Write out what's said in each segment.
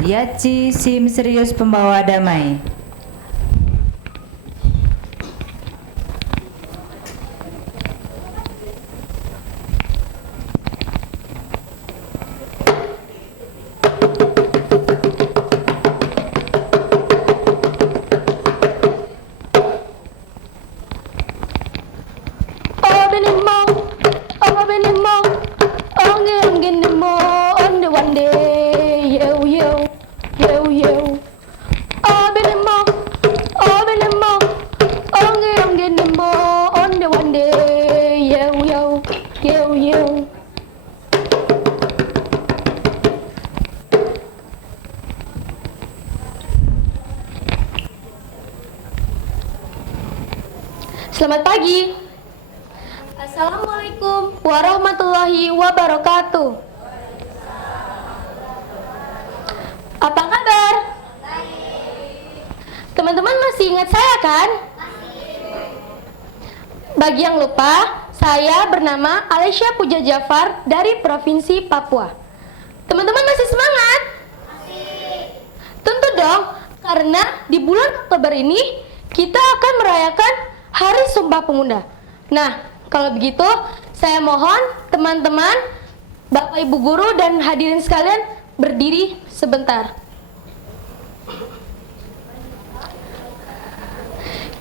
Yaci, si misterius pembawa damai. Selamat pagi. Assalamualaikum warahmatullahi wabarakatuh. Apa kabar? Teman-teman masih ingat saya kan? Bagi yang lupa, saya bernama Alesya Puja Jafar dari Provinsi Papua. Teman-teman masih semangat? Tentu dong, karena di bulan Oktober ini kita akan merayakan Hari Sumpah Pemuda. Nah, kalau begitu, saya mohon teman-teman, Bapak Ibu Guru dan hadirin sekalian berdiri sebentar.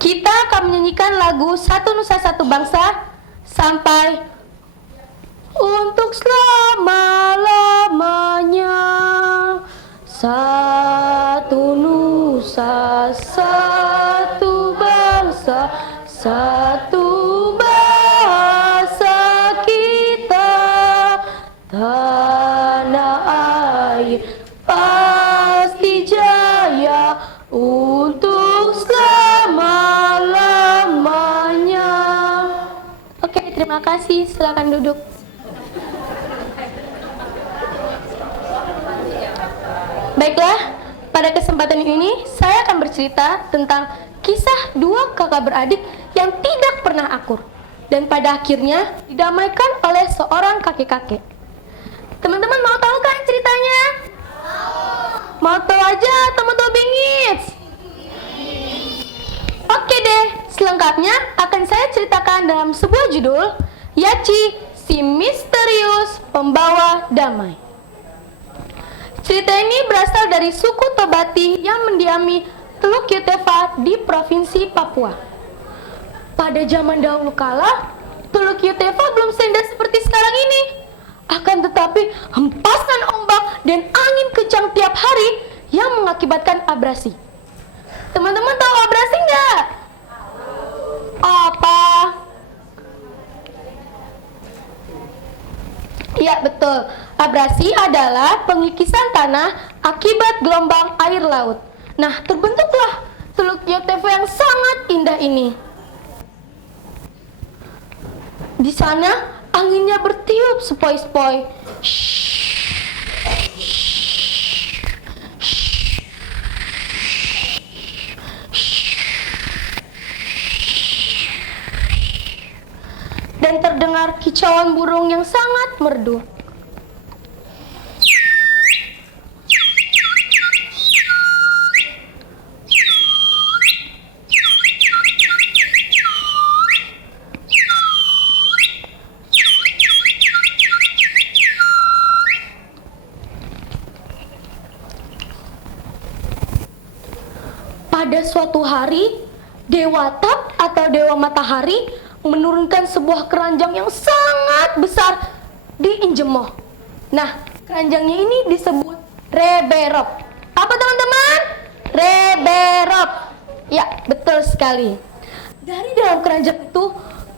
Kita akan menyanyikan lagu Satu Nusa Satu Bangsa sampai untuk selama-lamanya. Satu nusa, satu bangsa, satu bahasa kita, tanah air pasti jaya untuk selama-lamanya. Oke, terima kasih. Silakan duduk. Baiklah, pada kesempatan ini saya akan bercerita tentang kisah dua kakak beradik yang tidak pernah akur dan pada akhirnya didamaikan oleh seorang kakek-kakek. Teman-teman mau tahu kan ceritanya? Mau tahu aja atau mau tahu bingits? Oke deh, selengkapnya akan saya ceritakan dalam sebuah judul, Yaci, si misterius pembawa damai. Cerita ini berasal dari suku Tobati yang mendiami Teluk Yutefa di Provinsi Papua. Pada zaman dahulu kala, Teluk Yutefa belum seindah seperti sekarang ini. Akan tetapi, hempasan ombak dan angin kencang tiap hari yang mengakibatkan abrasi. Teman-teman tahu abrasi nggak? Apa? Iya, betul. Abrasi adalah pengikisan tanah akibat gelombang air laut. Nah, terbentuklah Teluk Yutefa yang sangat indah ini. Di sana, anginnya bertiup sepoi-sepoi. Dan terdengar kicauan burung yang sangat merdu. Pada suatu hari, Dewa Tap atau Dewa Matahari menurunkan sebuah keranjang yang sangat besar di Injemoh. Nah, keranjangnya ini disebut Reberop. Apa teman-teman? Reberop. Ya, betul sekali. Dari dalam keranjang itu,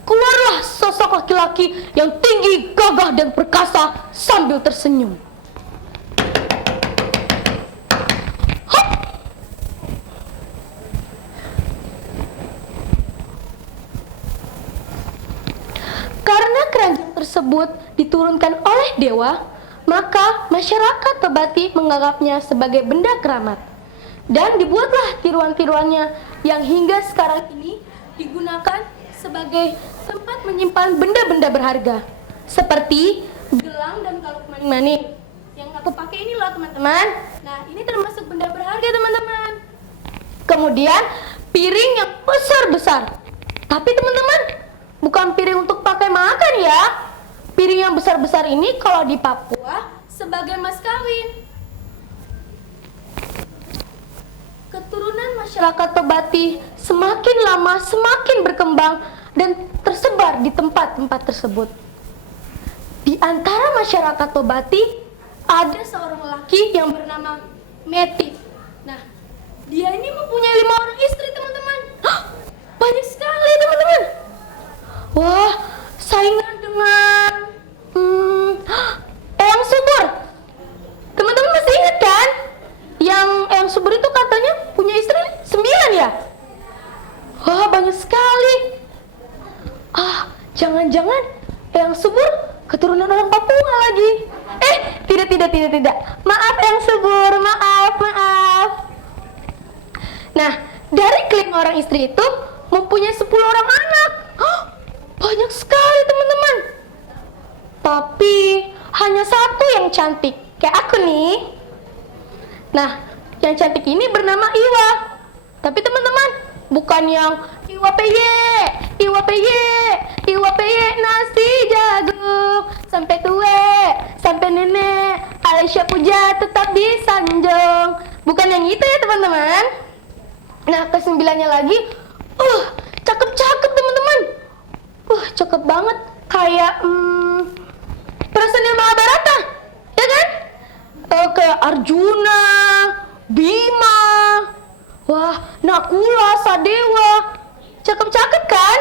keluarlah sosok laki-laki yang tinggi, gagah, dan perkasa sambil tersenyum. Karena keranjang tersebut diturunkan oleh dewa, maka masyarakat Tobati menganggapnya sebagai benda keramat. Dan dibuatlah tiruan-tiruannya yang hingga sekarang ini digunakan sebagai tempat menyimpan benda-benda berharga. Seperti gelang dan kalung maning-maning yang aku pakai ini loh teman-teman. Nah, ini termasuk benda berharga teman-teman. Kemudian piring yang besar-besar. Tapi teman-teman, bukan piring untuk pakai makan ya. Piring yang besar-besar ini kalau di Papua sebagai mas kawin. Keturunan masyarakat Tobati semakin lama semakin berkembang dan tersebar di tempat-tempat tersebut. Di antara masyarakat Tobati ada seorang lelaki yang bernama Meti. Nah, dia ini mempunyai 5 orang istri teman-teman. Banyak sekali teman-teman. Wah, saingan dengan Eyang Subur. Teman-teman masih ingat kan? Yang Eyang Subur itu katanya punya istri 9 ya? Wah, banyak sekali. Jangan-jangan Eyang Subur keturunan orang Papua lagi. Tidak. Maaf Eyang Subur, maaf. Nah, dari kelima orang istri itu mempunyai 10 orang anak. Banyak sekali teman-teman. Tapi hanya satu yang cantik, kayak aku nih. Nah, yang cantik ini bernama Iwa. Tapi teman-teman, bukan yang Iwa peye, nasi jagung, sampai tua, sampai nenek, Alicia Puja tetap disanjung. Bukan yang itu ya teman-teman. Nah, ke-9-nya lagi, cakep teman-teman. Cakep banget, kayak personil Mahabharata, ya kan? Kayak Arjuna, Bima, wah, Nakula, Sadewa, cakep kan?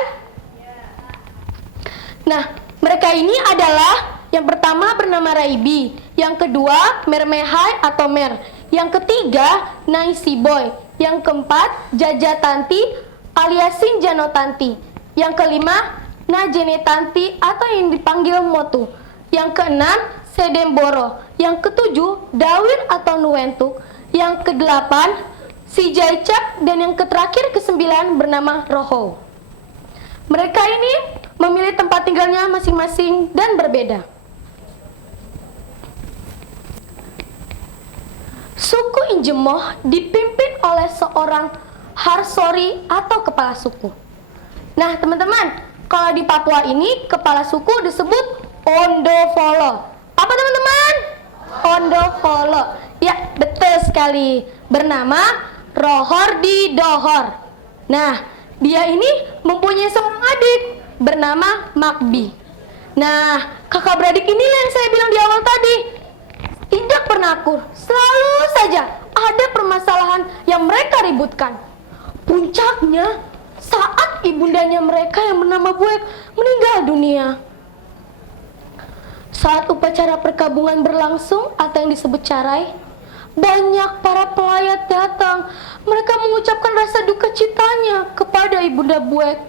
Nah, mereka ini adalah yang pertama bernama Raibi, yang kedua Mermehai atau Mer, yang ketiga Naisiboy, yang keempat Jajatanti alias Sinjanotanti, yang kelima Najenetanti atau yang dipanggil Motu, yang keenam Sedemboro, yang ketujuh Dawir atau Nuwentuk, yang kedelapan Sijaicak, dan yang terakhir ke-9 bernama Rohou. Mereka ini memilih tempat tinggalnya masing-masing dan berbeda. Suku Injemoh dipimpin oleh seorang Harsori atau kepala suku. Nah teman-teman, kalau di Papua ini kepala suku disebut Ondofolo. Apa teman-teman? Ondofolo. Ya, betul sekali. Bernama Rohordi Dohor. Nah, dia ini mempunyai seorang adik bernama Makbi. Nah, kakak beradik inilah yang saya bilang di awal tadi. Tidak pernah akur, selalu saja ada permasalahan yang mereka ributkan. Puncaknya saat ibundanya mereka yang bernama Buek meninggal dunia. Saat upacara perkabungan berlangsung atau yang disebut carai, banyak para pelayat datang. Mereka mengucapkan rasa duka citanya kepada ibunda Buek.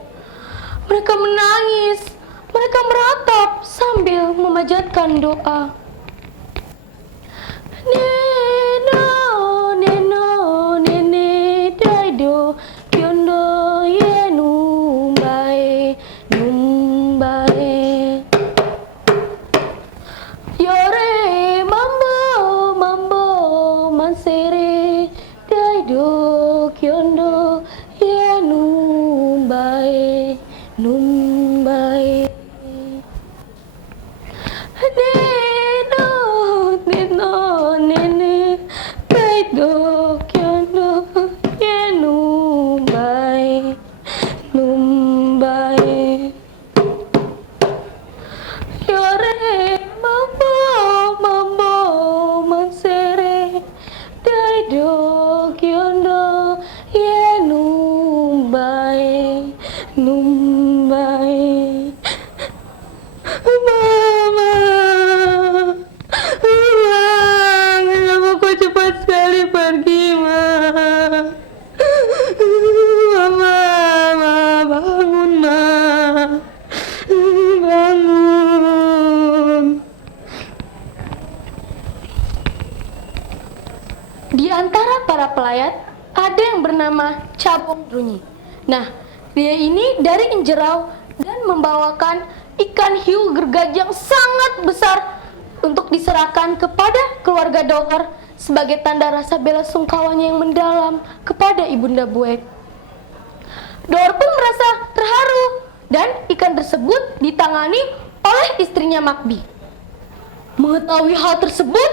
Mereka menangis, mereka meratap sambil memanjatkan doa. Nene daido kyondo ye numbae yore mambo mansere daido kyondo ye numbae Di antara para pelayat ada yang bernama Cabong Drunyi. Nah, dia ini dari Injerau dan membawakan ikan hiu gergaji yang sangat besar untuk diserahkan kepada keluarga Dohor sebagai tanda rasa bela sungkawanya yang mendalam kepada Ibunda Buek. Dohor pun merasa terharu dan ikan tersebut ditangani oleh istrinya Makbi. Mengetahui hal tersebut,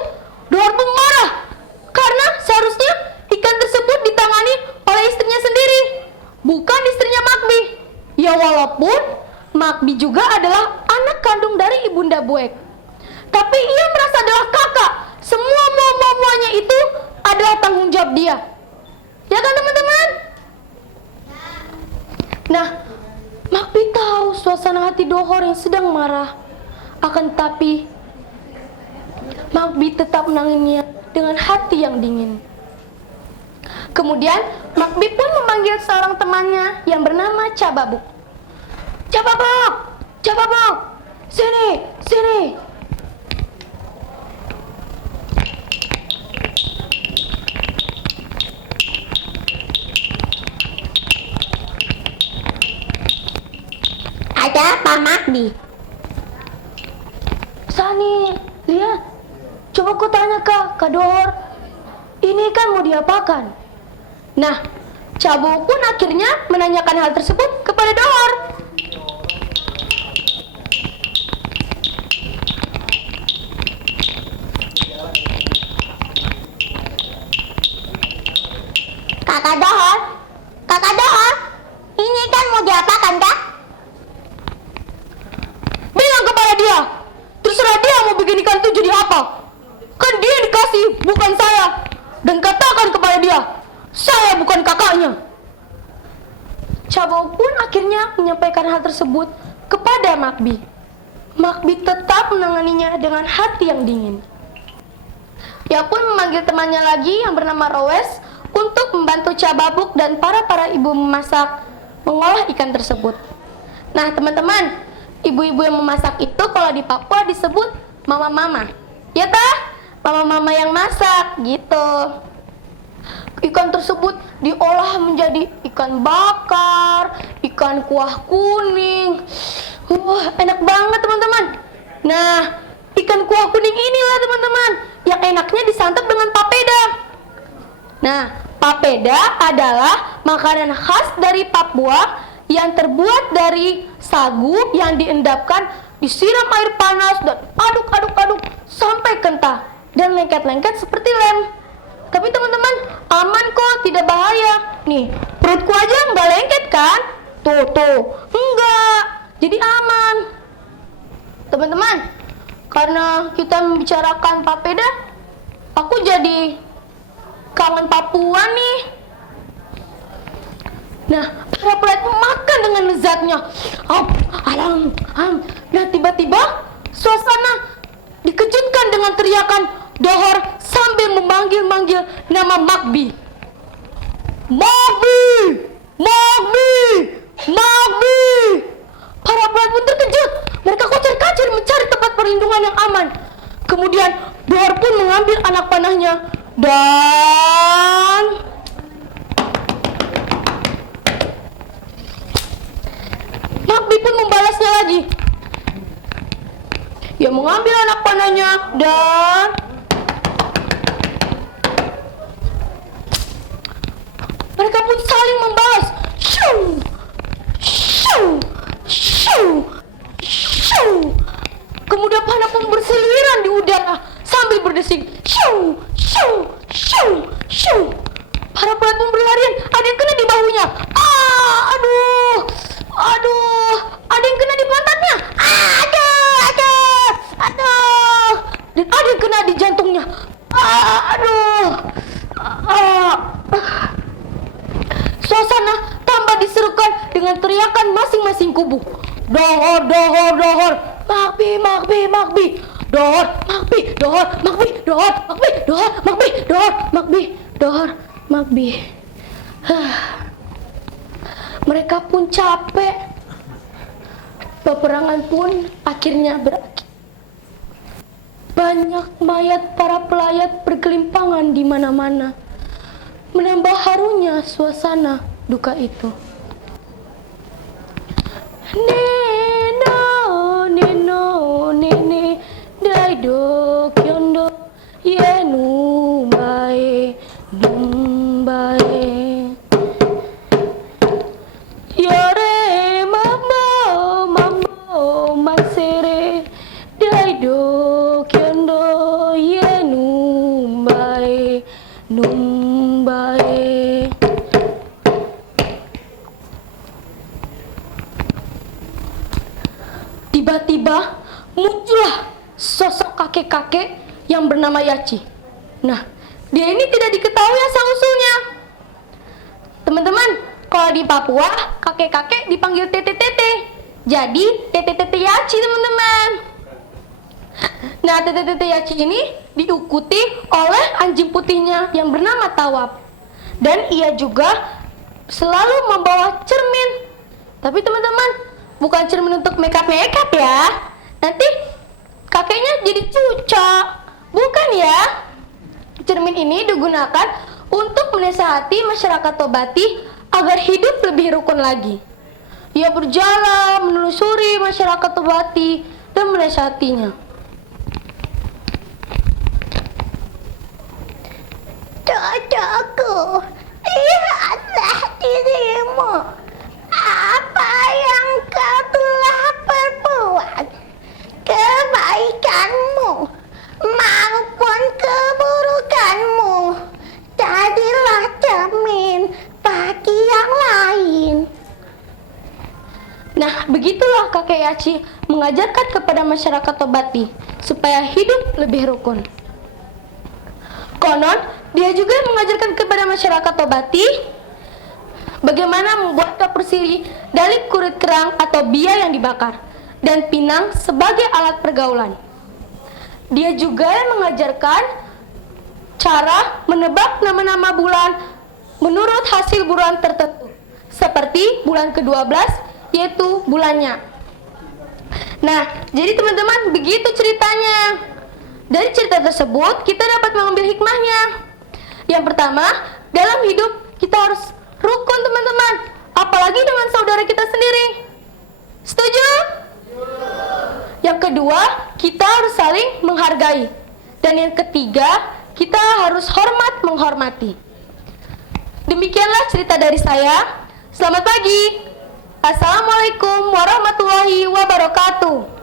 Dohor pun marah karena seharusnya ikan tersebut ditangani oleh istrinya sendiri, bukan istrinya Makbi. Ya walaupun Makbi juga adalah anak kandung dari Ibunda Buek, tapi ia merasa adalah kakak. Semua mau-mauannya itu adalah tanggung jawab dia. Ya kan teman-teman? Nah, Makbi tahu suasana hati Dohor yang sedang marah. Akan tetapi Makbi tetap menanganinya dengan hati yang dingin. Kemudian Makbi pun memanggil seorang temannya yang bernama Cababuk. Cababuk, Cababuk, sini, sini. Ada apa, Makbi? Sani, lihat. Coba ku tanya Kak Dohor, ini kan mau diapakan? Nah, Cababuk pun akhirnya menanyakan hal tersebut kepada Dohor. Kakak Dohor, ini kan mau diapakan, Kak? Bilang kepada dia, terserah dia mau bikin ikan itu jadi apa. Kan dia yang dikasih, bukan saya. Dan katakan kepada dia, saya bukan kakaknya. Cababuk pun akhirnya menyampaikan hal tersebut kepada Makbi. Makbi tetap menanganinya dengan hati yang dingin. Ia pun memanggil temannya lagi yang bernama Rowes untuk membantu Cababuk dan para ibu memasak mengolah ikan tersebut. Nah teman-teman, ibu-ibu yang memasak itu kalau di Papua disebut mama-mama. Ya tah? Mama-mama yang masak gitu. Ikan tersebut diolah menjadi ikan bakar, ikan kuah kuning. Wah, enak banget teman-teman. Nah, ikan kuah kuning inilah teman-teman yang enaknya disantap dengan papeda. Nah, papeda adalah makanan khas dari Papua yang terbuat dari sagu yang diendapkan, disiram air panas dan aduk sampai kental dan lengket-lengket seperti lem. Tapi teman-teman, aman kok, tidak bahaya. Nih, perutku aja nggak lengket kan? Tuh, enggak. Jadi aman. Teman-teman, karena kita membicarakan papeda, aku jadi kangen Papua nih. Nah, para pelayat makan dengan lezatnya. Nah, tiba-tiba suasana dikejutkan dengan teriakan Dohor sambil memanggil-manggil nama Makbi. Makbi! Makbi! Makbi! Para pelayat pun terkejut. Mereka kocar-kacir mencari tempat perlindungan yang aman. Kemudian Dohor pun mengambil anak panahnya dan Makbi pun membalasnya lagi. Ia mengambil anak panahnya dan mereka pun saling membalas. Shoo! Shoo! Shoo! Shoo! Kemudian panah pun berseliweran di udara sambil berdesing. Shoo! Shoo! Shoo! Shoo! Para pelayat pun berlarian. Ada yang kena di bahunya. Aduh! Ada yang kena di pantatnya. Dan ada yang kena di jantungnya. Suasana tambah diserukan dengan teriakan masing-masing kubu. Dohor, Dohor, Dohor. Makbi, Makbi, Makbi. Dohor, Makbi, Dohor, Makbi, Dohor, Makbi, Dohor, Makbi, Dohor, Makbi, Dohor, Makbi. Mereka pun capek. Peperangan pun akhirnya berakhir. Banyak mayat para pelayat bergelimpangan di mana-mana, menambah harunya suasana duka itu. Neno, neno, nene, dai Daido kyondo yenu bae numbae Yore mambo mambo masere Daido kyondo yenu bae numbae Tiba-tiba muncullah sosok kakek-kakek yang bernama Yachi. Nah, dia ini tidak diketahui asal-usulnya. Teman-teman, kalau di Papua, kakek-kakek dipanggil tete-tete. Jadi, tete-tete Yachi, teman-teman. Nah, tete-tete Yachi ini diikuti oleh anjing putihnya yang bernama Tawab. Dan ia juga selalu membawa cermin. Tapi teman-teman, bukan cermin untuk makeup-makeup ya. Nanti kakeknya jadi cucok. Bukan ya. Cermin ini digunakan untuk menasihati masyarakat Tobati agar hidup lebih rukun lagi. Ia berjalan menelusuri masyarakat Tobati dan menasihatinya. Cucuku, lihatlah dirimu. Apa yang kau telah perbuat, kebaikanmu maupun keburukanmu, jadilah cermin bagi yang lain. Nah, begitulah kakek Yachi mengajarkan kepada masyarakat Tobati supaya hidup lebih rukun. Konon, dia juga mengajarkan kepada masyarakat Tobati bagaimana membuat dapur siri dari kulit kerang atau bia yang dibakar dan pinang sebagai alat pergaulan. Dia juga mengajarkan cara menebak nama-nama bulan menurut hasil buruan tertentu, seperti bulan ke-12 yaitu bulannya. Nah, jadi teman-teman, begitu ceritanya. Dari cerita tersebut kita dapat mengambil hikmahnya. Yang pertama, dalam hidup kita harus rukun, teman-teman, apalagi dengan saudara kita sendiri. Setuju? Yang kedua, kita harus saling menghargai. Dan yang ketiga, kita harus hormat menghormati. Demikianlah cerita dari saya. Selamat pagi. Assalamualaikum warahmatullahi wabarakatuh.